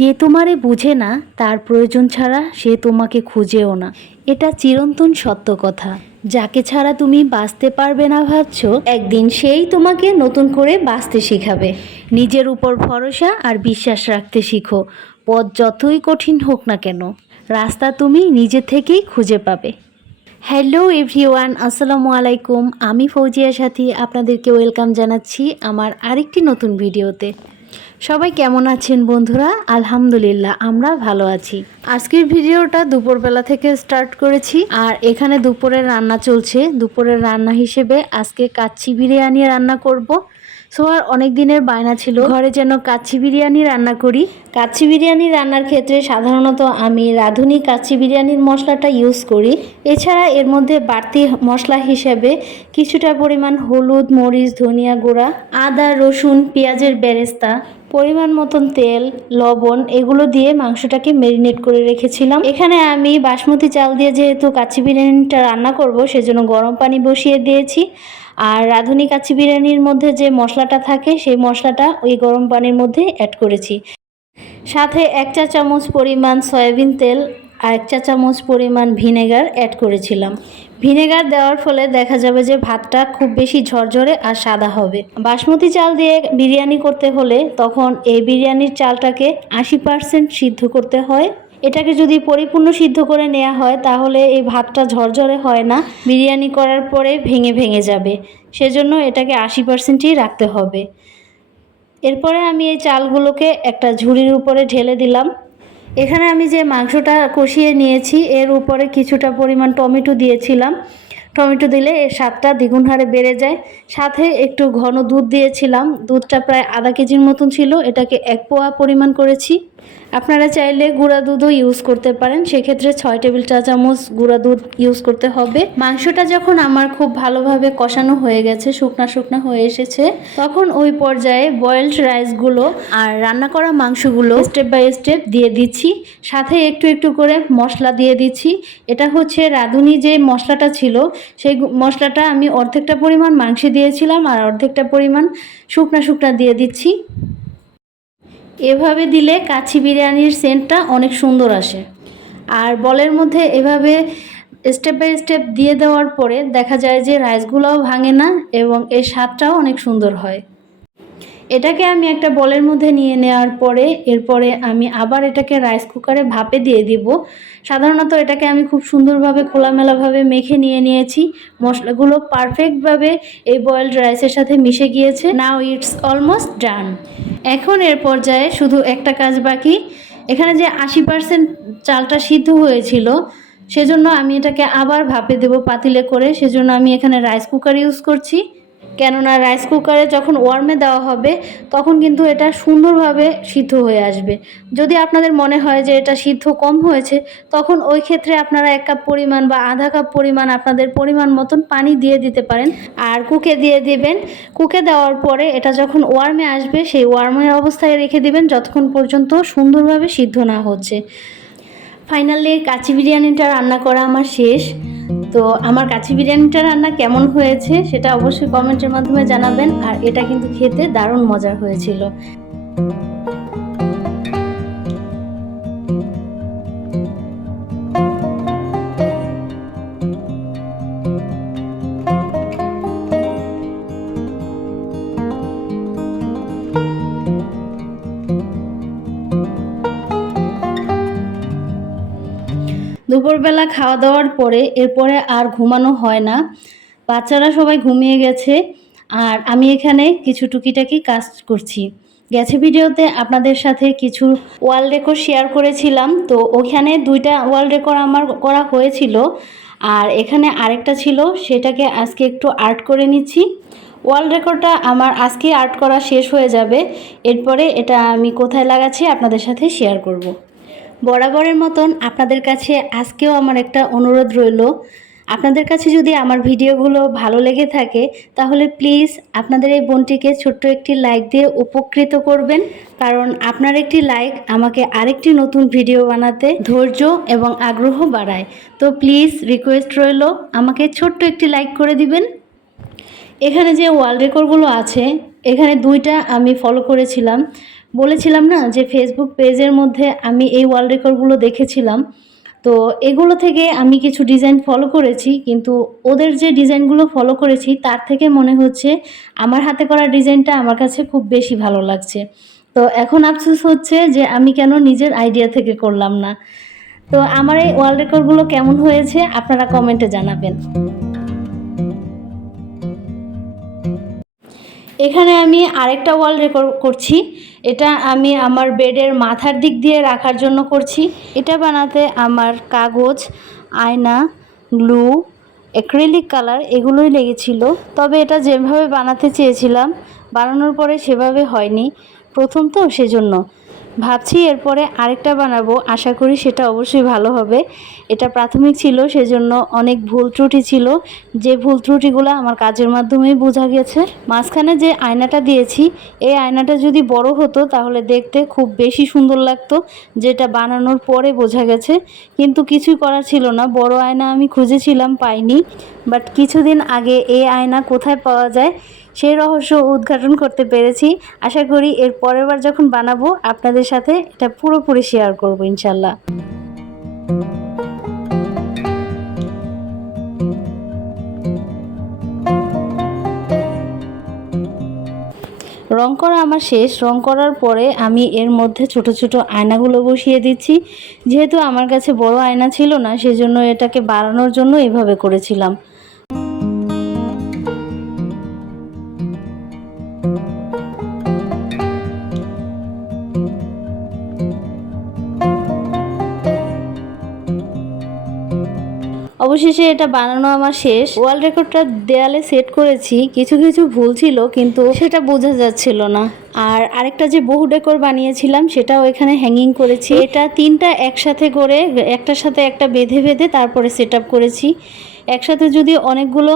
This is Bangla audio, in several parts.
যে তোমারে বুঝে না তার প্রয়োজন ছাড়া সে তোমাকে খুঁজেও না। এটা চিরন্তন সত্য কথা। যাকে ছাড়া তুমি বাঁচতে পারবে না ভাবছো, একদিন সেই তোমাকে নতুন করে বাঁচতে শেখাবে। নিজের উপর ভরসা আর বিশ্বাস রাখতে শিখো। পথ যতই কঠিন হোক না কেন, রাস্তা তুমি নিজে থেকেই খুঁজে পাবে। হ্যালো এভরিওয়ান, আসসালামু আলাইকুম। আমি ফৌজিয়া সাথী আপনাদেরকে ওয়েলকাম জানাচ্ছি আমার আরেকটি নতুন ভিডিওতে। সবাই কেমন আছেন বন্ধুরা? আলহামদুলিল্লাহ, আমরা ভালো আছি। আজকের ভিডিওটা দুপুরবেলা থেকে স্টার্ট করেছি, আর এখানে দুপুরের রান্না চলছে। দুপুরের রান্না হিসেবে আজকে কাচ্চি বিরিয়ানি রান্না করব। সোয়ার অনেক দিনের বায়না ছিল ঘরে যেন কাচ্চি বিরিয়ানি রান্না করি। কাচ্চি বিরিয়ানি রান্নার ক্ষেত্রে সাধারণত আমি রাঁধুনি কাচ্চি বিরিয়ানির মশলাটা ইউজ করি। এছাড়া এর মধ্যে বাড়তি মশলা হিসেবে কিছুটা পরিমাণ হলুদ, মরিচ, ধনিয়া গুঁড়া, আদা, রসুন, পেঁয়াজের বেরেস্তা, পরিমাণ মতন তেল, লবণ এগুলো দিয়ে মাংসটাকে ম্যারিনেট করে রেখেছিলাম। এখানে আমি বাসমতি চাল দিয়ে যেহেতু কাচ্চি বিরিয়ানিটা রান্না করব, সেজন্য গরম পানি বসিয়ে দিয়েছি। আর রাঁধুনি কাচ্চি বিরিয়ানির মধ্যে যে মশলাটা থাকে সেই মশলাটা ওই গরম পানির মধ্যে অ্যাড করেছি। সাথে 1 চা চামচ পরিমাণ সয়াবিন তেল আর 1 চা চামচ পরিমাণ ভিনেগার অ্যাড করেছিলাম। ভিনেগার দেওয়ার ফলে দেখা যাবে যে ভাতটা খুব বেশি ঝরঝরে আর সাদা হবে। বাসমতি চাল দিয়ে বিরিয়ানি করতে হলে তখন এই বিরিয়ানির চালটাকে 80% সিদ্ধ করতে হয়। এটাকে যদি পরিপূর্ণ সিদ্ধ করে নেওয়া হয় তাহলে এই ভাতটা ঝরঝরে হয় না, বিরিয়ানি করার পরে ভেঙে ভেঙে যাবে। সেজন্য এটাকে 80%ই রাখতে হবে। এরপরে আমি এই চালগুলোকে একটা ঝুড়ির উপরে ঢেলে দিলাম। এখানে আমি যে মাংসটা কষিয়ে নিয়েছি এর উপরে কিছুটা পরিমাণ টমেটো দিয়েছিলাম। টমেটো দিলে এর স্বাদটা দ্বিগুণ হারে বেড়ে যায়। সাথে একটু ঘন দুধ দিয়েছিলাম। দুধটা প্রায় আধা কেজির মতন ছিল, এটাকে 1 পোয়া পরিমাণ করেছি। আপনারা চাইলে গুঁড়া দুধও ইউজ করতে পারেন, সেক্ষেত্রে 6 টেবিল চা চামচ গুঁড়া দুধ ইউজ করতে হবে। মাংসটা যখন আমার খুব ভালোভাবে কষানো হয়ে গেছে, শুকনা শুকনা হয়ে এসেছে, তখন ওই পর্যায়ে বয়েলড রাইসগুলো আর রান্না করা মাংসগুলো স্টেপ বাই স্টেপ দিয়ে দিচ্ছি। সাথে একটু একটু করে মশলা দিয়ে দিচ্ছি। এটা হচ্ছে রাঁধুনি যে মশলাটা ছিল সেই মশলাটা আমি অর্ধেকটা পরিমাণ মাংসে দিয়েছিলাম আর অর্ধেকটা পরিমাণ শুকনা শুকনা দিয়ে দিচ্ছি। এভাবে দিলে কাচ্চি বিরিয়ানির সেন্টটা অনেক সুন্দর আসে। আর বলের মধ্যে এভাবে স্টেপ বাই স্টেপ দিয়ে দেওয়ার পরে দেখা যায় যে রাইসগুলোও ভাঙে না এবং এর স্বাদটাও অনেক সুন্দর হয়। এটাকে আমি একটা বলের মধ্যে নিয়ে নেওয়ার পরে এরপরে আমি আবার এটাকে রাইস কুকারে ভাপে দিয়ে দিব। সাধারণত এটাকে আমি খুব সুন্দরভাবে খোলামেলাভাবে মেখে নিয়েছি। মশলাগুলো পারফেক্টভাবে এই বয়েলড রাইসের সাথে মিশে গিয়েছে। Now it's almost done. এখন এর পর্যায়ে শুধু একটা কাজ বাকি। এখানে যে 80% চালটা সিদ্ধ হয়েছিল সেজন্য আমি এটাকে আবার ভাপে দেব পাতিলে করে। সেজন্য আমি এখানে রাইস কুকার ইউজ করছি, কেননা রাইস কুকারে যখন ওয়ার্মে দেওয়া হবে তখন কিন্তু এটা সুন্দরভাবে সিদ্ধ হয়ে আসবে। যদি আপনাদের মনে হয় যে এটা সিদ্ধ কম হয়েছে, তখন ওই ক্ষেত্রে আপনারা 1 কাপ পরিমাণ বা আধা কাপ পরিমাণ আপনাদের পরিমাণ মতন পানি দিয়ে দিতে পারেন আর কুকে দিয়ে দিবেন। কুকে দেওয়ার পরে এটা যখন ওয়ার্মে আসবে সেই ওয়ার্মের অবস্থায় রেখে দিবেন যতক্ষণ পর্যন্ত সুন্দরভাবে সিদ্ধ না হচ্ছে। ফাইনালি কাচ্চি বিরিয়ানিটা রান্না করা আমার শেষ। তো আমার কাচ্চি বিরিয়ানিটা রান্না কেমন হয়েছে সেটা অবশ্যই কমেন্টের মাধ্যমে জানাবেন। আর এটা কিন্তু খেতে দারুণ মজার হয়েছিল। দুপুরবেলা খাওয়া দাওয়ার পরে এরপরে আর ঘুমানো হয় না। বাচ্চারা সবাই ঘুমিয়ে গেছে আর আমি এখানে কিছু টুকিটাকি কাজ করছি। গেছে ভিডিওতে আপনাদের সাথে কিছু ওয়াল ডেকোর শেয়ার করেছিলাম, তো ওখানে 2টা ওয়াল ডেকোর আমার করা হয়েছিল আর এখানে আরেকটা ছিল, সেটাকে আজকে একটু আর্ট করে নিচ্ছি। ওয়াল ডেকোরটা আমার আজকে আর্ট করা শেষ হয়ে যাবে। এরপরে এটা আমি কোথায় লাগাচ্ছি আপনাদের সাথে শেয়ার করব। বরাবরের মতন আপনাদের কাছে আজকেও আমার একটা অনুরোধ রইল, আপনাদের কাছে যদি আমার ভিডিওগুলো ভালো লেগে থাকে তাহলে প্লিজ আপনাদের এই বোনটিকে ছোট্ট একটি লাইক দিয়ে উপকৃত করবেন, কারণ আপনার একটি লাইক আমাকে আরেকটি নতুন ভিডিও বানাতে ধৈর্য এবং আগ্রহ বাড়ায়। তো প্লিজ রিকোয়েস্ট রইল আমাকে ছোট্ট একটি লাইক করে দিবেন। এখানে যে ওয়াল ডেকোরগুলো আছে এখানে 2টা আমি ফলো করেছিলাম। বলেছিলাম না যে ফেসবুক পেজের মধ্যে আমি এই ওয়াল ডেকোরগুলো দেখেছিলাম, তো এগুলো থেকে আমি কিছু ডিজাইন ফলো করেছি, কিন্তু ওদের যে ডিজাইনগুলো ফলো করেছি তার থেকে মনে হচ্ছে আমার হাতে করা ডিজাইনটা আমার কাছে খুব বেশি ভালো লাগছে। তো এখন আফসোস হচ্ছে যে আমি কেন নিজের আইডিয়া থেকে করলাম না। তো আমার এই ওয়াল ডেকোরগুলো কেমন হয়েছে আপনারা কমেন্টে জানাবেন। এখানে আমি আরেকটা ওয়াল ডেকোর করছি। এটা আমি আমার বেডের মাথার দিক দিয়ে রাখার জন্য করছি। এটা বানাতে আমার কাগজ, আয়না, গ্লু, অ্যাক্রিলিক কালার এগুলোই লেগেছিল। তবে এটা যেভাবে বানাতে চেয়েছিলাম বানানোর পরে সেভাবে হয়নি, প্রথম তো সেজন্য। ভাবছি এরপরে আরেকটা বানাবো, আশা করি সেটা অবশ্যই ভালো হবে। এটা প্রাথমিক ছিল, সেজন্য অনেক ভুল ত্রুটি ছিল, যে ভুল ত্রুটিগুলো আমার কাজের মাধ্যমেই বোঝা গেছে। মাঝখানে যে আয়নাটা দিয়েছি, এই আয়নাটা যদি বড় হতো তাহলে দেখতে খুব বেশি সুন্দর লাগতো, যেটা বানানোর পরে বোঝা গেছে। কিন্তু কিছুই করার ছিল না, বড় আয়না আমি খুঁজেছিলাম পাইনি। বাট কিছুদিন আগে এই আয়না কোথায় পাওয়া যায় সেই রহস্য উদ্ঘাটন করতে পেরেছি। আশা করি এর পরের বার যখন বানাবো আপনাদের সাথে এটা পুরোপুরি শেয়ার করবো ইনশাল্লাহ। রং করা আমার শেষ। রং করার পরে আমি এর মধ্যে ছোট ছোট আয়নাগুলো বসিয়ে দিচ্ছি। যেহেতু আমার কাছে বড় আয়না ছিল না, সেজন্য এটাকে বাড়ানোর জন্য এভাবে করেছিলাম। অবশেষে এটা বানানো আমার শেষ। ওয়াল রেকর্ডটা দেয়ালে সেট করেছি, কিছু কিছু ভুল ছিল কিন্তু সেটা বোঝা যাচ্ছিল না। আর আরেকটা যে বহু ডেকোর বানিয়েছিলাম সেটাও এখানে হ্যাঙ্গিং করেছি। এটা তিনটা একসাথে করে একটার সাথে একটা বেঁধে বেঁধে তারপরে সেট আপ করেছি। একসাথে যদি অনেকগুলো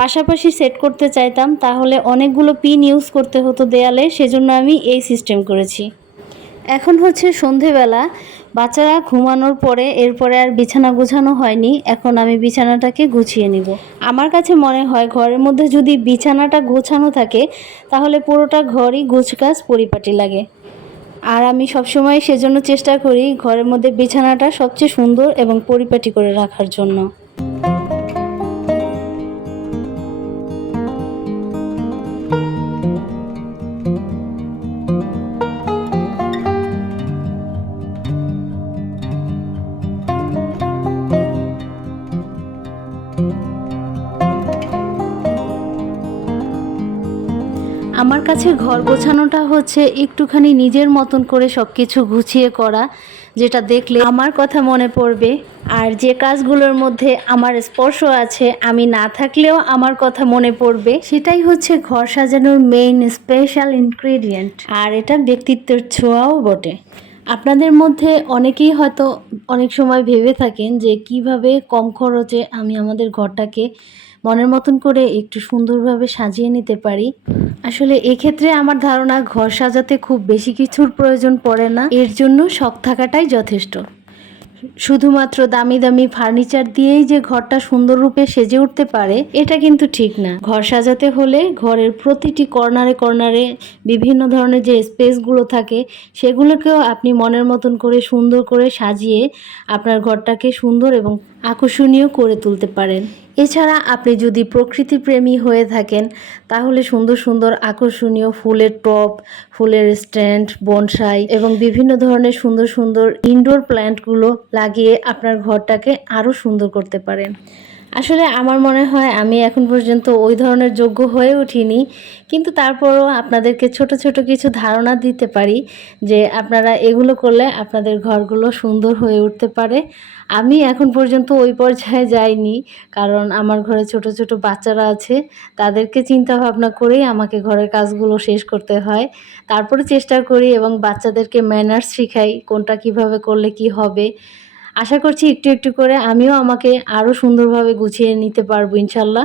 পাশাপাশি সেট করতে চাইতাম তাহলে অনেকগুলো পিন ইউজ করতে হতো দেয়ালে, সেজন্য আমি এই সিস্টেম করেছি। এখন হচ্ছে সন্ধেবেলা, বাচ্চারা ঘুমানোর পরে এরপরে আর বিছানা গোছানো হয়নি। এখন আমি বিছানাটাকে গুছিয়ে নিব। আমার কাছে মনে হয় ঘরের মধ্যে যদি বিছানাটা গোছানো থাকে তাহলে পুরোটা ঘরই গোছগাছ পরিপাটি লাগে। আর আমি সবসময় সেজন্য চেষ্টা করি ঘরের মধ্যে বিছানাটা সবচেয়ে সুন্দর এবং পরিপাটি করে রাখার জন্য। আমার কাছে ঘর গোছানোটা হচ্ছে একটুখানি নিজের মতন করে সব কিছু গুছিয়ে করা, যেটা দেখলে আমার কথা মনে পড়বে। আর যে কাজগুলোর মধ্যে আমার স্পর্শ আছে, আমি না থাকলেও আমার কথা মনে পড়বে, সেটাই হচ্ছে ঘর সাজানোর মেইন স্পেশাল ইনগ্রেডিয়েন্ট। আর এটা ব্যক্তিত্বের ছোঁয়াও বটে। আপনাদের মধ্যে অনেকেই হয়তো অনেক সময় ভেবে থাকেন যে কিভাবে কম খরচে আমি আমাদের ঘরটাকে মনের মতন করে একটু সুন্দরভাবে সাজিয়ে নিতে পারি। আসলে এক্ষেত্রে আমার ধারণা ঘর সাজাতে খুব বেশি কিছুর প্রয়োজন পড়ে না, এর জন্য শখ থাকাটাই যথেষ্ট। শুধুমাত্র দামি দামি ফার্নিচার দিয়েই যে ঘরটা সুন্দর রূপে সেজে উঠতে পারে এটা কিন্তু ঠিক না। ঘর সাজাতে হলে ঘরের প্রতিটি কর্নারে কর্নারে বিভিন্ন ধরনের যে স্পেসগুলো থাকে সেগুলোকেও আপনি মনের মতন করে সুন্দর করে সাজিয়ে আপনার ঘরটাকে সুন্দর এবং আকর্ষণীয় করে তুলতে পারেন। এছাড়া আপনি যদি প্রকৃতিপ্রেমী হয়ে থাকেন তাহলে সুন্দর সুন্দর আকর্ষণীয় ফুলের টব, ফুলের স্ট্যান্ড, বনসাই এবং বিভিন্ন ধরনের সুন্দর সুন্দর ইনডোর প্ল্যান্টগুলো লাগিয়ে আপনার ঘরটাকে আরও সুন্দর করতে পারেন। আসলে আমার মনে হয় আমি এখন পর্যন্ত ওই ধরনের যোগ্য হয়ে উঠিনি, কিন্তু তারপরও আপনাদেরকে ছোট ছোট কিছু ধারণা দিতে পারি যে আপনারা এগুলো করলে আপনাদের ঘরগুলো সুন্দর হয়ে উঠতে পারে। আমি এখন পর্যন্ত ওই পর্যায়ে যাইনি, কারণ আমার ঘরে ছোট ছোট বাচ্চারা আছে, তাদেরকে চিন্তা ভাবনা করেই আমাকে ঘরের কাজগুলো শেষ করতে হয়। তারপরে চেষ্টা করি এবং বাচ্চাদেরকে ম্যানার্স শিখাই, কোনটা কিভাবে করলে কি হবে। আশা করছি একটু একটু করে আমিও আমাকে আরও সুন্দরভাবে গুছিয়ে নিতে পারবো ইনশাল্লাহ।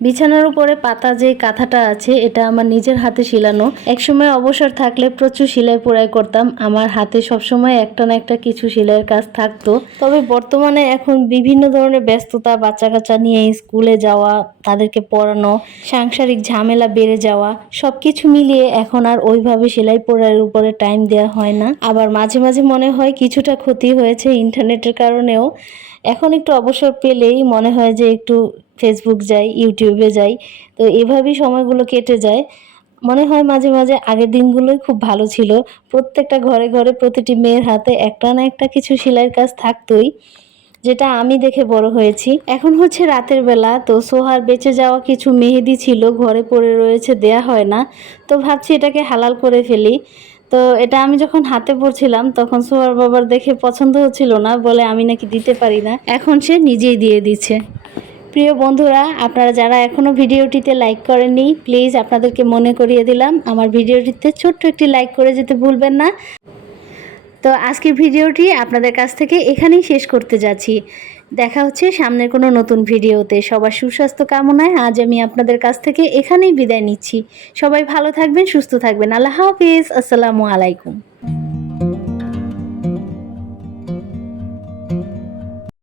বিছানার উপরে পাতা যে কাঁথাটা আছে এটা আমার নিজের হাতে সেলানো। একসময় অবসর থাকলে প্রচুর সেলাই পোড়াই করতাম, আমার হাতে সবসময় একটা না একটা কিছু সেলাইয়ের কাজ থাকতো। তবে বর্তমানে এখন বিভিন্ন ধরনের ব্যস্ততা, বাচ্চা কাচ্চা নিয়ে স্কুলে যাওয়া, তাদেরকে পড়ানো, সাংসারিক ঝামেলা বেড়ে যাওয়া, সবকিছু মিলিয়ে এখন আর ওইভাবে সেলাই পোড়াইয়ের উপরে টাইম দেওয়া হয় না। আবার মাঝে মাঝে মনে হয় কিছুটা ক্ষতি হয়েছে ইন্টারনেটের কারণেও। এখন একটু অবসর পেলেই মনে হয় যে একটু ফেসবুক যাই, ইউটিউবে যাই, তো এভাবেই সময়গুলো কেটে যায়। মনে হয় মাঝে মাঝে আগের দিনগুলোই খুব ভালো ছিল। প্রত্যেকটা ঘরে ঘরে প্রতিটি মেয়ের হাতে একটা না একটা কিছু সেলাইয়ের কাজ থাকতোই, যেটা আমি দেখে বড় হয়েছি। এখন হচ্ছে রাতের বেলা, তো সোহার বেঁচে যাওয়া কিছু মেহেদি ছিল ঘরে পড়ে রয়েছে, দেয়া হয় না, তো ভাবছি এটাকে হালাল করে ফেলি। তো এটা আমি যখন হাতে পড়ছিলাম তখন সোহার বাবার দেখে পছন্দ হচ্ছিল না, বলে আমি নাকি দিতে পারি না। এখন সে নিজেই দিয়ে দিচ্ছে। প্রিয় বন্ধুরা, আপনারা যারা এখনও ভিডিওটিতে লাইক করেননি, প্লিজ আপনাদেরকে মনে করিয়ে দিলাম আমার ভিডিওটিতে ছোট্ট একটি লাইক করে যেতে ভুলবেন না। তো আজকের ভিডিওটি আপনাদের কাছ থেকে এখানেই শেষ করতে যাচ্ছি। দেখা হচ্ছে সামনের কোনো নতুন ভিডিওতে। সবার সুস্বাস্থ্য কামনায় আজ আমি আপনাদের কাছ থেকে এখানেই বিদায় নিচ্ছি। সবাই ভালো থাকবেন, সুস্থ থাকবেন। আল্লাহ হাফিজ। আসসালামু আলাইকুম।